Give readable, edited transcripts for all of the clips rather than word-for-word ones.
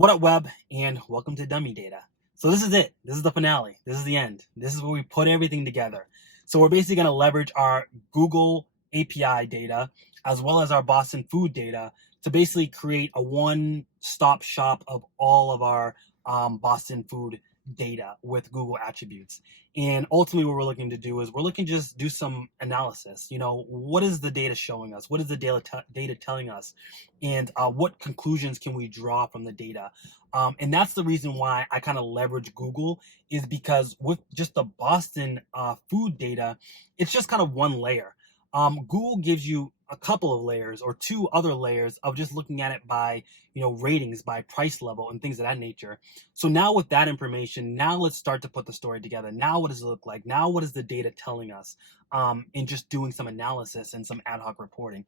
What up, web, and welcome to Dummy Data. So this is it. This is the finale. This is the end. This is where we put everything together. So we're basically going to leverage our Google API data as well as our Boston Food data to basically create a one-stop shop of all of our Boston Food data with Google attributes. And ultimately, what we're looking to do is we're looking to just do some analysis. What is the data showing us? What is the data telling us? And what conclusions can we draw from the data? And that's the reason why I kind of leverage Google, is because with just the Boston food data, it's just kind of one layer. Google gives you a couple of layers or two other layers of just looking at it by ratings, by price level, and things of that nature. So now with that information, now let's start to put the story together. Now what does it look like? Now what is the data telling us? And just doing some analysis and some ad hoc reporting.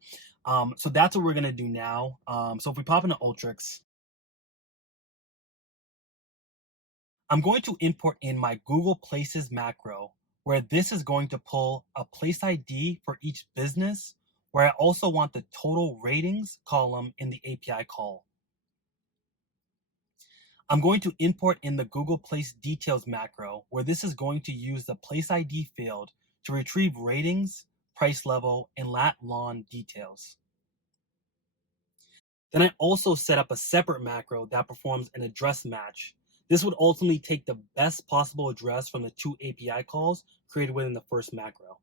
So that's what we're gonna do now. So if we pop into Ultrix, I'm going to import in my Google Places macro, where this is going to pull a place ID for each business, where I also want the total ratings column in the API call. I'm going to import in the Google Place Details macro, where this is going to use the Place ID field to retrieve ratings, price level, and lat lawn details. Then I also set up a separate macro that performs an address match. This would ultimately take the best possible address from the two API calls created within the first macro.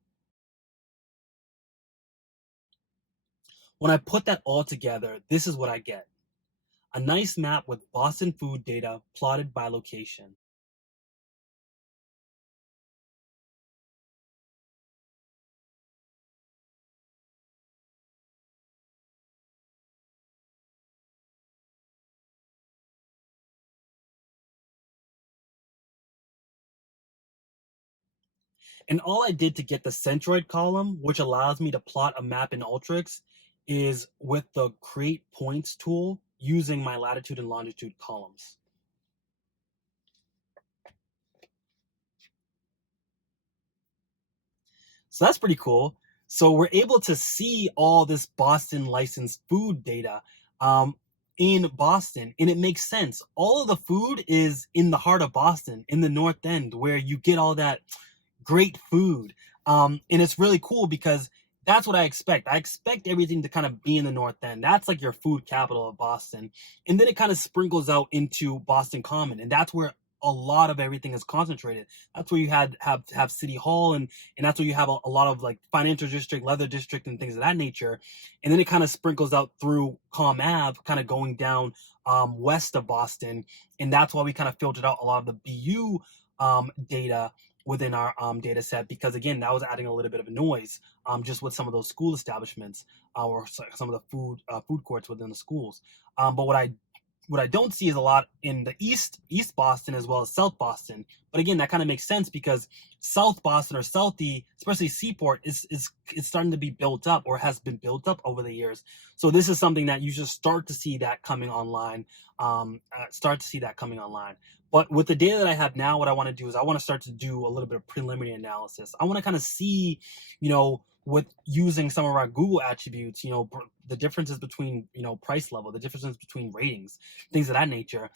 When I put that all together, this is what I get. A nice map with Boston food data plotted by location. And all I did to get the centroid column, which allows me to plot a map in Ultrix, is with the create points tool using my latitude and longitude columns. So that's pretty cool. So we're able to see all this Boston licensed food data in Boston, and it makes sense. All of the food is in the heart of Boston, in the North End, where you get all that great food. And it's really cool because that's what I expect. I expect everything to kind of be in the North End. That's like your food capital of Boston. And then it kind of sprinkles out into Boston Common. And that's where a lot of everything is concentrated. That's where you have City Hall, and that's where you have a lot of like financial district, leather district, and things of that nature. And then it kind of sprinkles out through Com Ave, kind of going down west of Boston. And that's why we kind of filtered out a lot of the BU data within our data set, because again, that was adding a little bit of noise just with some of those school establishments or some of the food courts within the schools. But what I don't see is a lot in the East Boston as well as South Boston. But again, that kind of makes sense because South Boston or Southie, especially Seaport, is starting to be built up or has been built up over the years. So this is something that you just start to see that coming online. But with the data that I have now, what I want to do is I want to start to do a little bit of preliminary analysis. I want to kind of see, with using some of our Google attributes, the differences between, price level, the differences between ratings, things of that nature.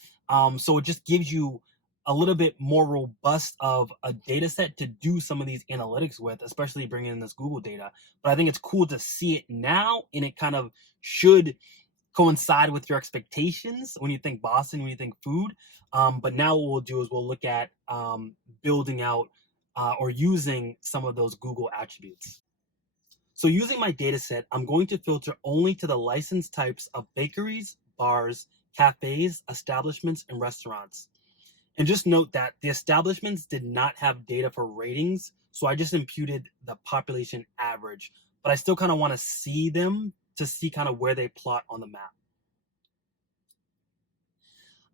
So it just gives you a little bit more robust of a data set to do some of these analytics with, especially bringing in this Google data. But I think it's cool to see it now, and it kind of should coincide with your expectations when you think Boston, when you think food. But now what we'll do is we'll look at building out or using some of those Google attributes. So using my data set, I'm going to filter only to the license types of bakeries, bars, cafes, establishments, and restaurants. And just note that the establishments did not have data for ratings, so I just imputed the population average. But I still kind of want to see them to see kind of where they plot on the map.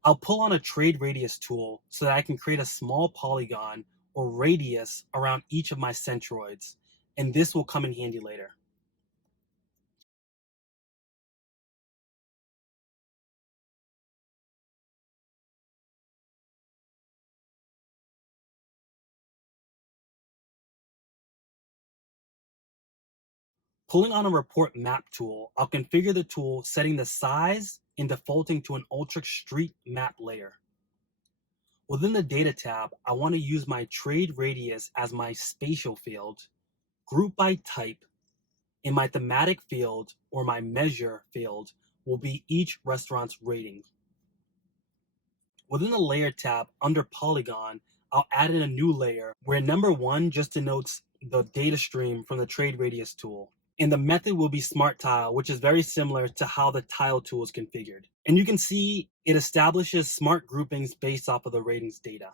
I'll pull on a trade radius tool so that I can create a small polygon or radius around each of my centroids, and this will come in handy later. Pulling on a report map tool, I'll configure the tool, setting the size and defaulting to an ultra street map layer. Within the data tab, I want to use my trade radius as my spatial field, group by type, and my thematic field or my measure field will be each restaurant's rating. Within the layer tab under polygon, I'll add in a new layer where number one just denotes the data stream from the trade radius tool. And the method will be smart tile, which is very similar to how the tile tool is configured. And you can see it establishes smart groupings based off of the ratings data.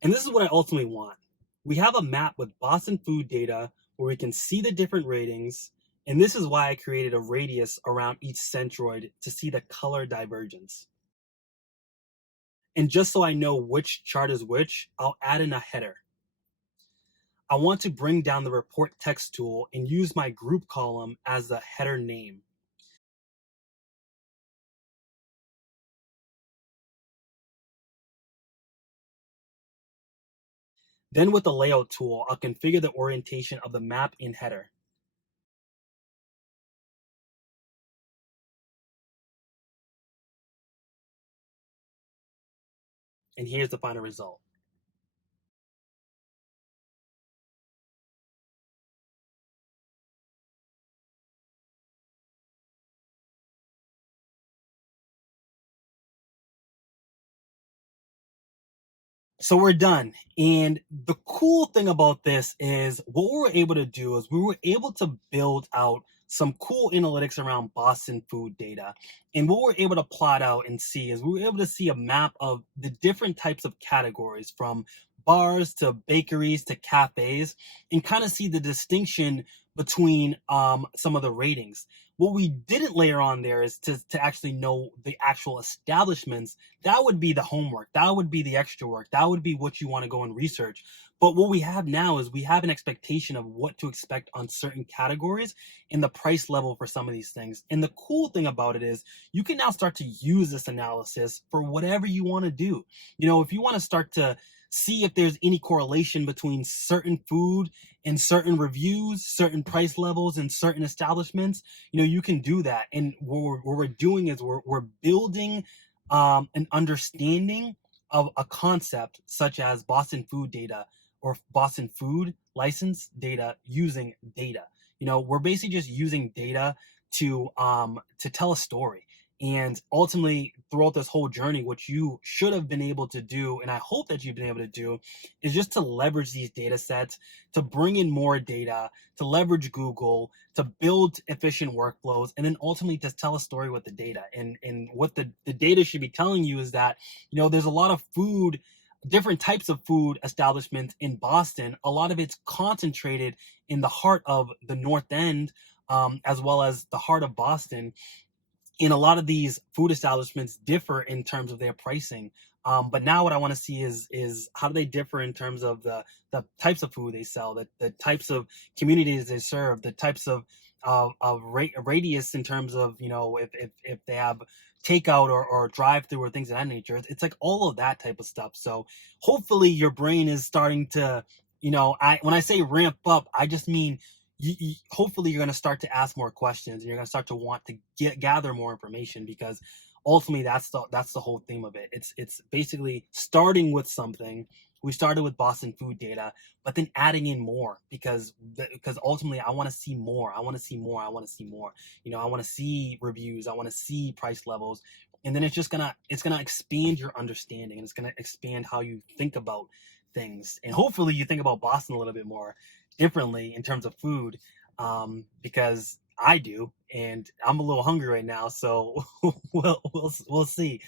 And this is what I ultimately want. We have a map with Boston food data where we can see the different ratings. And this is why I created a radius around each centroid to see the color divergence. And just so I know which chart is which, I'll add in a header. I want to bring down the report text tool and use my group column as the header name. Then with the layout tool, I'll configure the orientation of the map in header. And here's the final result. So we're done. And the cool thing about this is what we were able to do is we were able to build out some cool analytics around Boston food data. And what we're able to plot out and see is we were able to see a map of the different types of categories from bars to bakeries to cafes and kind of see the distinction between some of the ratings. What we didn't layer on there is to actually know the actual establishments. That would be the homework. That would be the extra work. That would be what you want to go and research. But what we have now is we have an expectation of what to expect on certain categories and the price level for some of these things. And the cool thing about it is you can now start to use this analysis for whatever you want to do. You know, if you want to start to see if there's any correlation between certain food and certain reviews, certain price levels, and certain establishments, you know, you can do that. And what we're doing is we're building an understanding of a concept such as Boston food data or Boston food license data using data. You know, we're basically just using data to tell a story. And ultimately, throughout this whole journey, what you should have been able to do, and I hope that you've been able to do, is just to leverage these data sets, to bring in more data, to leverage Google, to build efficient workflows, and then ultimately to tell a story with the data. And what the data should be telling you is that, you know, there's a lot of food, different types of food establishments in Boston. A lot of it's concentrated in the heart of the North End, as well as the heart of Boston. And a lot of these food establishments differ in terms of their pricing. But now what I want to see is how do they differ in terms of the types of food they sell, the types of communities they serve, the types of radius in terms of, you know, if they have takeout or drive through or things of that nature. It's like all of that type of stuff. So hopefully your brain is starting to, you know, when I say ramp up, I just mean hopefully you're going to start to ask more questions and you're going to start to want to gather more information, because ultimately that's the whole theme of it. It's basically starting with something. We started with Boston food data, but then adding in more because ultimately I want to see more. I want to see more. I want to see more. You know, I want to see reviews. I want to see price levels, and then it's gonna expand your understanding, and it's gonna expand how you think about things, and hopefully you think about Boston a little bit more differently in terms of food, because I do, and I'm a little hungry right now. So we'll see.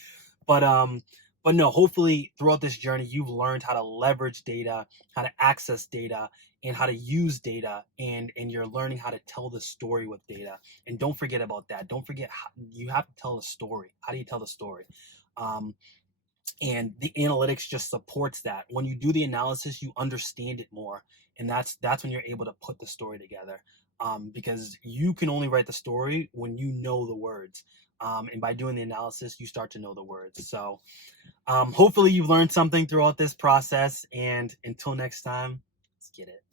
But no, hopefully throughout this journey, you've learned how to leverage data, how to access data, and how to use data, and you're learning how to tell the story with data. And don't forget about that. Don't forget how, you have to tell the story. How do you tell the story? Um, and the analytics just supports that. When you do the analysis, you understand it more, and that's when you're able to put the story together, because you can only write the story when you know the words, and by doing the analysis you start to know the words. So hopefully you've learned something throughout this process, and until next time, let's get it.